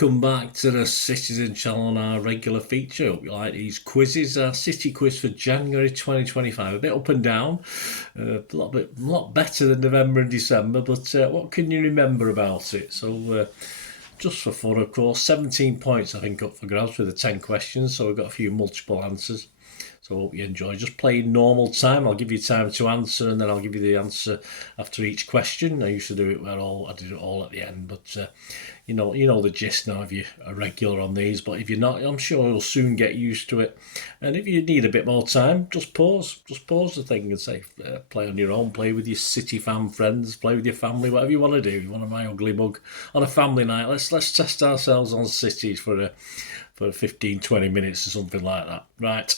welcome back to the Citizen Channel on our regular feature. Hope you like these quizzes. Our City quiz for January 2025. A bit up and down, a lot better than November and December, but what can you remember about it? So just for fun, of course, 17 points I think up for grabs with the 10 questions, so we've got a few multiple answers. So I hope you enjoy. Just play normal time. I'll give you time to answer, and then I'll give you the answer after each question. I used to do it I did it all at the end, but you know the gist now if you're a regular on these. But if you're not, I'm sure you'll soon get used to it. And if you need a bit more time, just pause the thing and say, play on your own, play with your City fan friends, play with your family, whatever you want to do. You want my ugly mug on a family night? Let's test ourselves on City for 15-20 minutes or something like that. Right.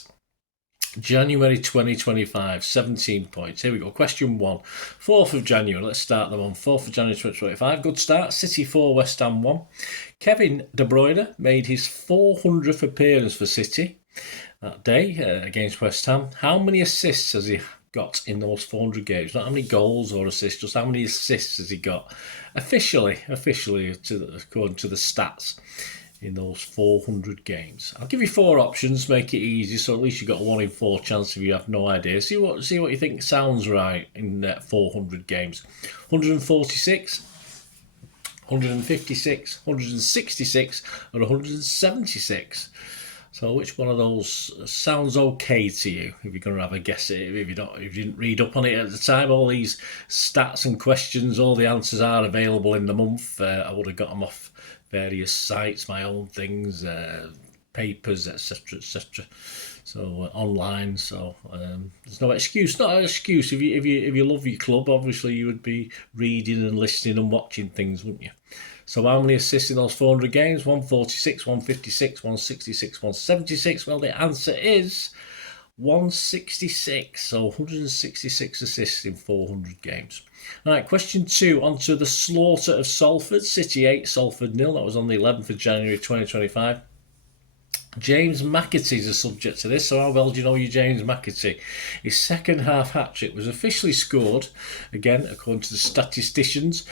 January 2025, 17 points. Here we go. Question 1. 4th of January. Let's start them on 4th of January 2025. Good start. City 4, West Ham 1. Kevin De Bruyne made his 400th appearance for City that day against West Ham. How many assists has he got in those 400 games? Not how many goals or assists, just how many assists has he got officially according to the stats in those 400 games. I'll give you 4 options, make it easy, so at least you've got a 1 in 4 chance if you have no idea. See what you think sounds right in 400 games. 146, 156, 166, or 176. So which one of those sounds okay to you? If you're going to have a guess at it, if you didn't read up on it at the time, all these stats and questions, all the answers are available in the month. I would have got them off various sites, my own things, papers, etc. So online. So there's no excuse. Not an excuse. If you love your club, obviously you would be reading and listening and watching things, wouldn't you? So how many assists in those 400 games? 146, 156, 166, 176. Well, the answer is 166. So 166 assists in 400 games. All right, question 2. On to the slaughter of Salford. City 8, Salford 0. That was on the 11th of January 2025. James McAtee is a subject to this, so how well do you know your James McAtee? His second half hat-trick was officially scored, again, according to the statisticians,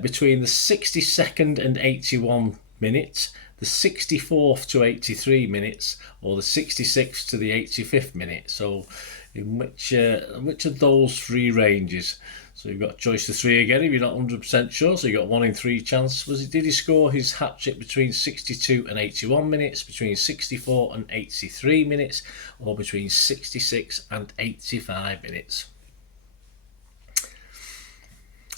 between the 62nd and 81 minutes, the 64th to 83 minutes, or the 66th to the 85th minute. So in which of those 3 ranges? So you've got a choice of 3 again if you're not 100% sure. So you've got 1 in 3 chance. Did he score his hat-trick between 62 and 81 minutes, between 64 and 83 minutes, or between 66 and 85 minutes?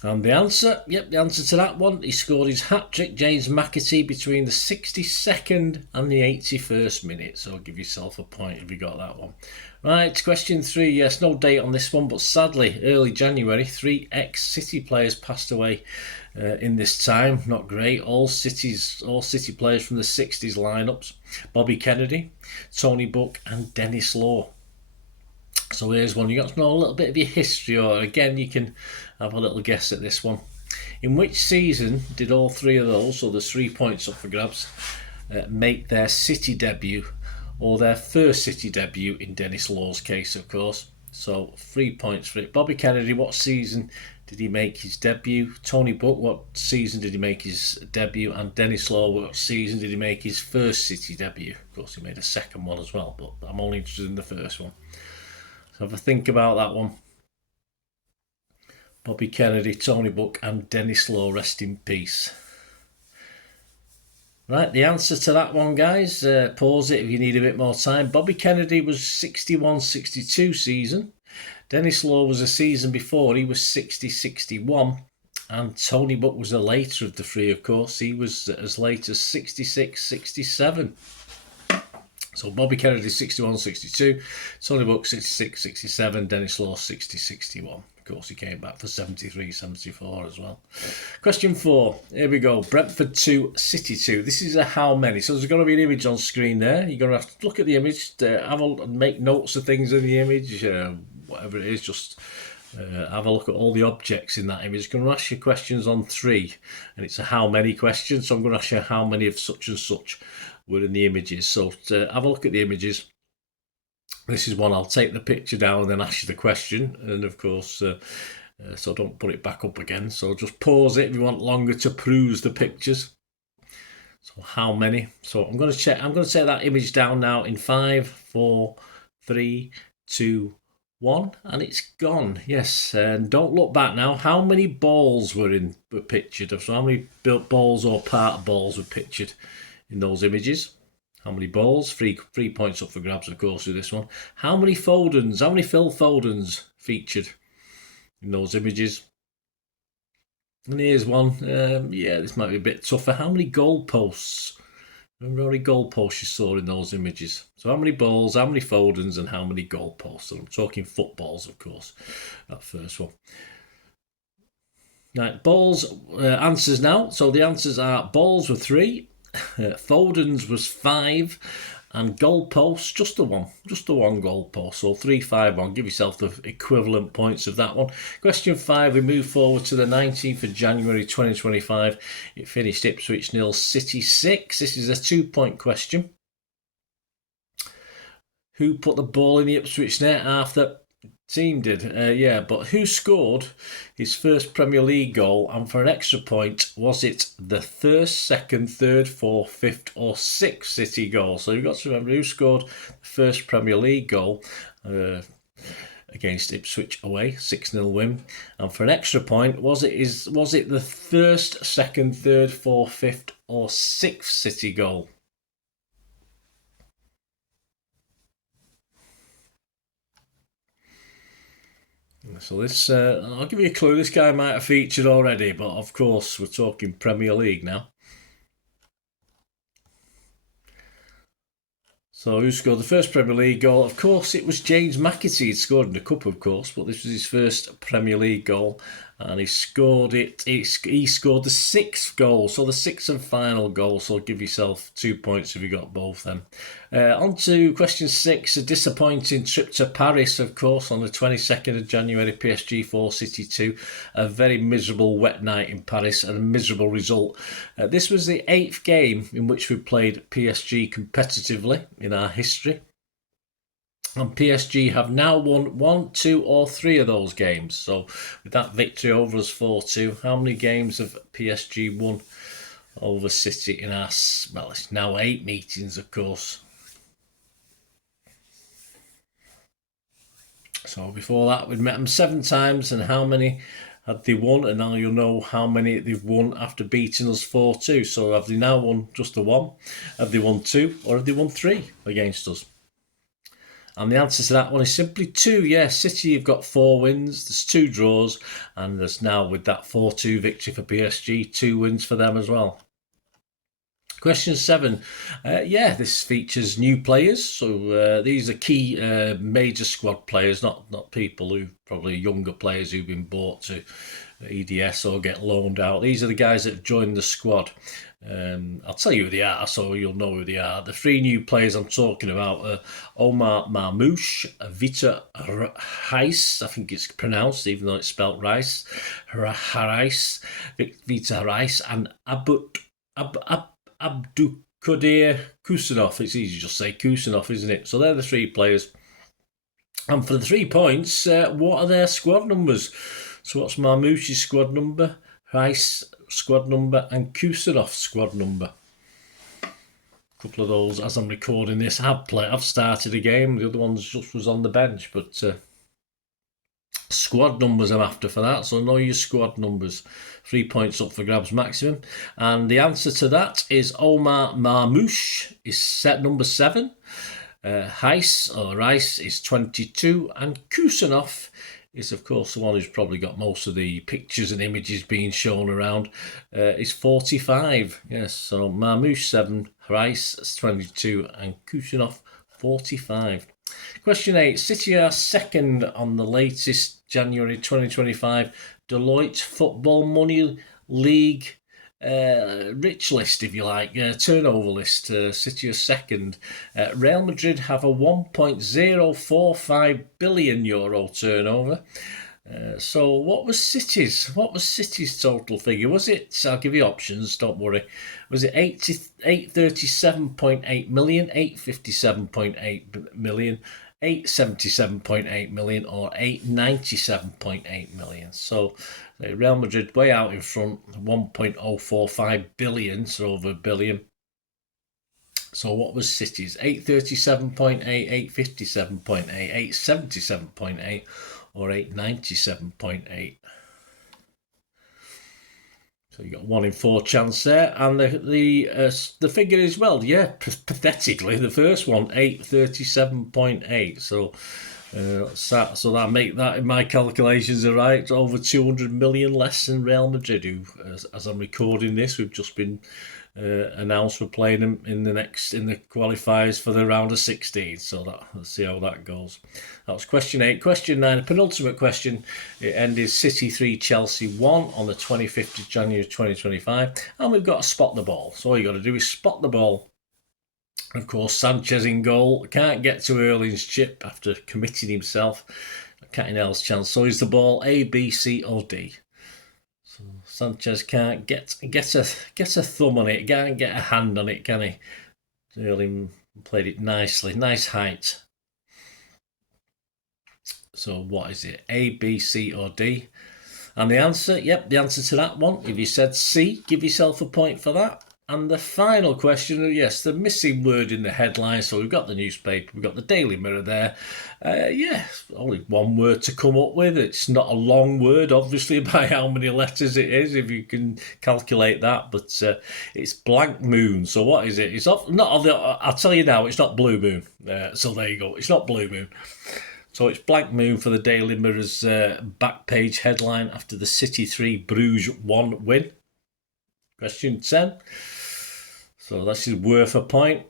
And the answer to that one, he scored his hat-trick, James McAtee, between the 62nd and the 81st minute. So give yourself a point if you got that one. Right, question 3. Yes, no date on this one, but sadly, early January, 3 ex-City players passed away in this time. Not great. All City players from the 60s lineups. Bobby Kennedy, Tony Buck and Dennis Law. So here's one. You got to know a little bit of your history, or again, you can have a little guess at this one. In which season did all 3 of those, so there's 3 points up for grabs, make their City debut, or their first City debut in Dennis Law's case, of course? So 3 points for it. Bobby Kennedy, what season did he make his debut? Tony Buck, what season did he make his debut? And Dennis Law, what season did he make his first City debut? Of course, he made a second one as well, but I'm only interested in the first one. So have a think about that one. Bobby Kennedy, Tony Buck and Dennis Law, rest in peace. Right, the answer to that one, guys, pause it if you need a bit more time. Bobby Kennedy was 61-62 season. Dennis Law was a season before, he was 60-61. And Tony Buck was the later of the 3, of course. He was as late as 66-67. So Bobby Kennedy 61-62, Tony Buck 66-67, Dennis Law 60-61. Of course, he came back for 73-74 as well. Question 4. Here we go. Brentford 2, City 2. This is a how many. So there's going to be an image on screen there. You're going to have to look at the image, make notes of things in the image, whatever it is. Just have a look at all the objects in that image. I'm going to ask you questions on 3, and it's a how many question. So I'm going to ask you how many of such and such were in the images. So have a look at the images. This is one. I'll take the picture down and then ask you the question, and of course so don't put it back up again. So just pause it if you want longer to peruse the pictures. So how many? So I'm going to check. I'm going to take that image down now in 5, 4, 3, 2, 1, and it's gone. Yes, and don't look back now. How many balls were pictured? So how many balls or part of balls were pictured in those images? How many balls? Three points up for grabs, of course, with this one. How many Fodens? How many Phil Fodens featured in those images? And here's one. Yeah, this might be a bit tougher. How many goalposts? Remember how many goalposts you saw in those images? So how many balls, how many Fodens, and how many goalposts? And I'm talking footballs, of course, that first one. Right, balls, answers now. So the answers are balls were 3, Fodens was 5, and goalposts, just the one goalpost. So 3, 5, 1. Give yourself the equivalent points of that one. Question 5, we move forward to the 19th of January 2025. It finished Ipswich 0, City 6. This is a 2-point question. Who put the ball in the Ipswich net after team did? Yeah, but who scored his first Premier League goal? And for an extra point, was it the first, second, third, fourth, fifth, or sixth City goal? So you've got to remember who scored the first Premier League goal against Ipswich away, 6-0 win. And for an extra point, was it the first, second, third, fourth, fifth, or sixth City goal? So this, I'll give you a clue. This guy might have featured already, but of course we're talking Premier League now. So who scored the first Premier League goal? Of course, it was James McAtee. He'd scored in the cup, of course, but this was his first Premier League goal, and he scored it. He scored the 6th goal, so the 6th and final goal. So give yourself 2 points if you got both. Then on to question 6. A disappointing trip to Paris, of course, on the 22nd of January. PSG 4, City 2. A very miserable wet night in Paris and a miserable result. This was the 8th game in which we played PSG competitively in our history. And PSG have now won 1, 2, or 3 of those games. So with that victory over us 4-2, how many games have PSG won over City in our, well, it's now 8 meetings, of course. So before that, we'd met them 7 times, and how many had they won? And now you'll know how many they've won after beating us 4-2. So have they now won just the 1? Have they won 2? Or have they won 3 against us? And the answer to that one is simply 2. Yeah, City have got 4 wins, there's 2 draws, and there's now, with that 4-2 victory for PSG, 2 wins for them as well. Question 7. Yeah, this features new players. So these are key major squad players, not people who probably younger players who've been bought to EDS or get loaned out. These are the guys that have joined the squad. I'll tell you who they are, so you'll know who they are. The 3 new players I'm talking about are Omar Marmoush, Vita Rice, I think it's pronounced, even though it's spelt Rice, Harais, Vita Rice, and Abdukadir Kusanov. It's easy to just say Kusanov, isn't it? So they're the 3 players. And for the 3 points, what are their squad numbers? So what's Marmoush's squad number, Rice squad number, and Kusanov's squad number? A couple of those, as I'm recording this, I've started a game. The other ones just was on the bench, but squad numbers I'm after for that. So know your squad numbers. 3 points up for grabs maximum. And the answer to that is Omar Marmoush is set number 7. Rice is 22, and Kusanov is, of course, the one who's probably got most of the pictures and images being shown around, is 45. Yes, so Marmoush 7, Rice 22, and Kusanov 45. Question 8. City are second on the latest January 2025 Deloitte Football Money League rich list, if you like, turnover list. City are second. Real Madrid have a €1.045 billion turnover. So what was City's total figure? Was it, I'll give you options, don't worry, was it 837.8 million, 857.8 million, 877.8 million, or 897.8 million? So Real Madrid way out in front, 1.045 billion, so over a billion. So what was City's? 837.8, 857.8, 877.8 or 897.8? So you got 1 in 4 chance there, and the figure is, well, yeah, pathetically the first one, 837.8. So so that make that, in my calculations, are right, over 200 million less than Real Madrid, who, as I'm recording this, we've just been announced we're playing them in the qualifiers for the round of 16. So let's see how that goes. That was question 8. Question 9, a penultimate question. It ended City 3, Chelsea 1 on the 25th of January 2025, and we've got to spot the ball. So all you got to do is spot the ball. Of course, Sanchez in goal. Can't get to Erling's chip after committing himself. Cat in hell's chance. So is the ball A, B, C or D? So Sanchez can't get a thumb on it. Can't get a hand on it, can he? Erling played it nicely. Nice height. So what is it? A, B, C or D? And the answer, yep, the answer to that one, if you said C, give yourself a point for that. And the final question, yes, the missing word in the headline. So we've got the newspaper, we've got the Daily Mirror there. Only one word to come up with. It's not a long word, obviously, by how many letters it is, if you can calculate that. But it's blank moon. So what is it? It's not. I'll tell you now, it's not Blue Moon. So there you go. It's not Blue Moon. So it's blank moon for the Daily Mirror's back page headline after the City 3 Bruges 1 win. Question 10. So this is worth a point.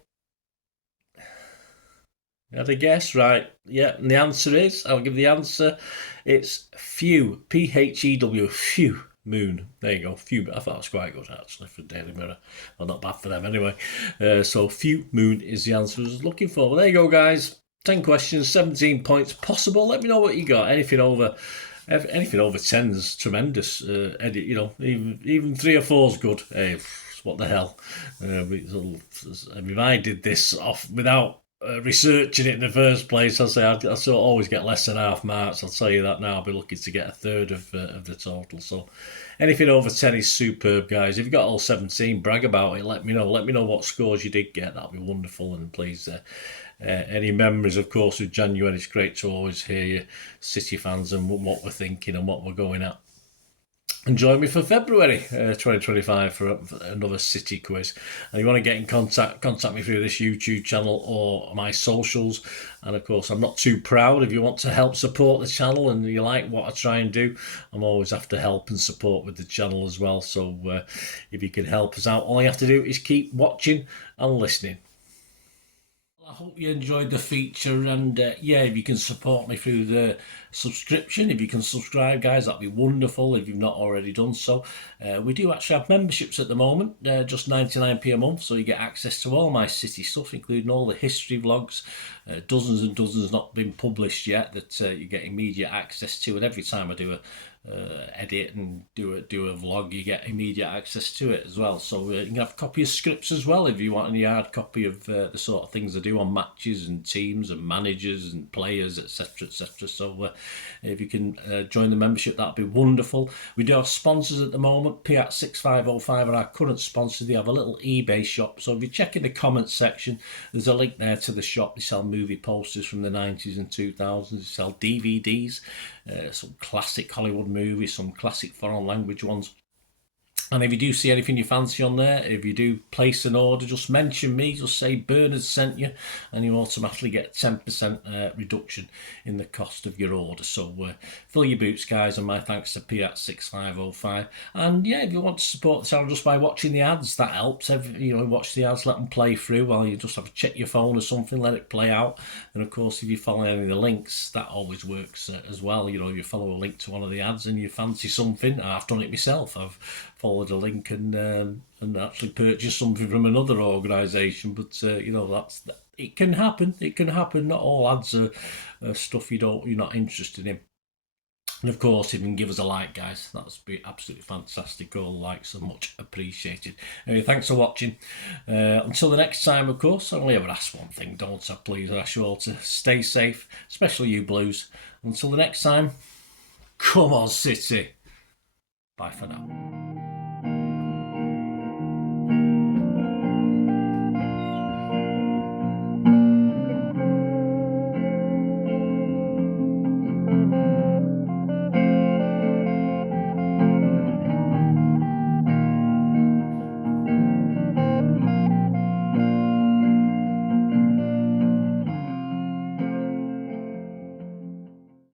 You had a guess, right? Yeah, and the answer is, I'll give the answer, it's Phew, P-H-E-W, Phew Moon. There you go, Phew. I thought it was quite good, actually, for Daily Mirror. Well, not bad for them, anyway. So Phew Moon is the answer I was looking for. Well, there you go, guys. 10 questions, 17 points possible. Let me know what you got. Anything over 10 is tremendous. Even 3 or 4 is good. Hey, what the hell? If I did this off without researching it in the first place, I'd always get less than half marks. I'll tell you that now. I'll be looking to get a third of the total. So anything over 10 is superb, guys. If you've got all 17, brag about it. Let me know. Let me know what scores you did get. That'll be wonderful. And please, any memories, of course, of January. It's great to always hear you, City fans, and what we're thinking and what we're going at. And join me for February 2025 for another City quiz. And if you want to get in contact me through this YouTube channel or my socials. And of course, I'm not too proud. If you want to help support the channel and you like what I try and do, I'm always after help and support with the channel as well. So if you can help us out, all you have to do is keep watching and listening. I hope you enjoyed the feature, and if you can support me through the subscription, if you can subscribe, guys, that'd be wonderful if you've not already done so. We do actually have memberships at the moment, just 99p a month, so you get access to all my City stuff, including all the history vlogs, dozens and dozens not been published yet that you get immediate access to, and every time I do a edit and do a vlog, you get immediate access to it as well. So you can have a copy of scripts as well if you want any hard copy of the sort of things I do on matches and teams and managers and players, etc, etc. So if you can join the membership, that'd be wonderful. We do have sponsors at the moment. Kippax 6505 are our current sponsor. They have a little eBay shop, so if you check in the comments section, there's a link there to the shop. They sell movie posters from the 90s and 2000s. They sell DVDs, some classic Hollywood movies, some classic foreign language ones. And if you do see anything you fancy on there, if you do place an order, just mention me, just say Bernard sent you, and you automatically get 10% reduction in the cost of your order. So fill your boots, guys, and my thanks to Kippax 6505. And if you want to support the channel just by watching the ads, that helps. Watch the ads, let them play through while you just have to check your phone or something, let it play out. And of course, if you follow any of the links, that always works as well. If you follow a link to one of the ads and you fancy something, I've done it myself. I've followed a link and actually purchased something from another organisation. But it can happen. It can happen. Not all ads are stuff you're not interested in. And of course, if you can give us a like, guys, that's be absolutely fantastic. All likes are much appreciated. Anyway, thanks for watching. Until the next time, of course, I only ever ask one thing, don't I? Please, I ask you all to stay safe, especially you Blues. Until the next time, come on, City. Bye for now.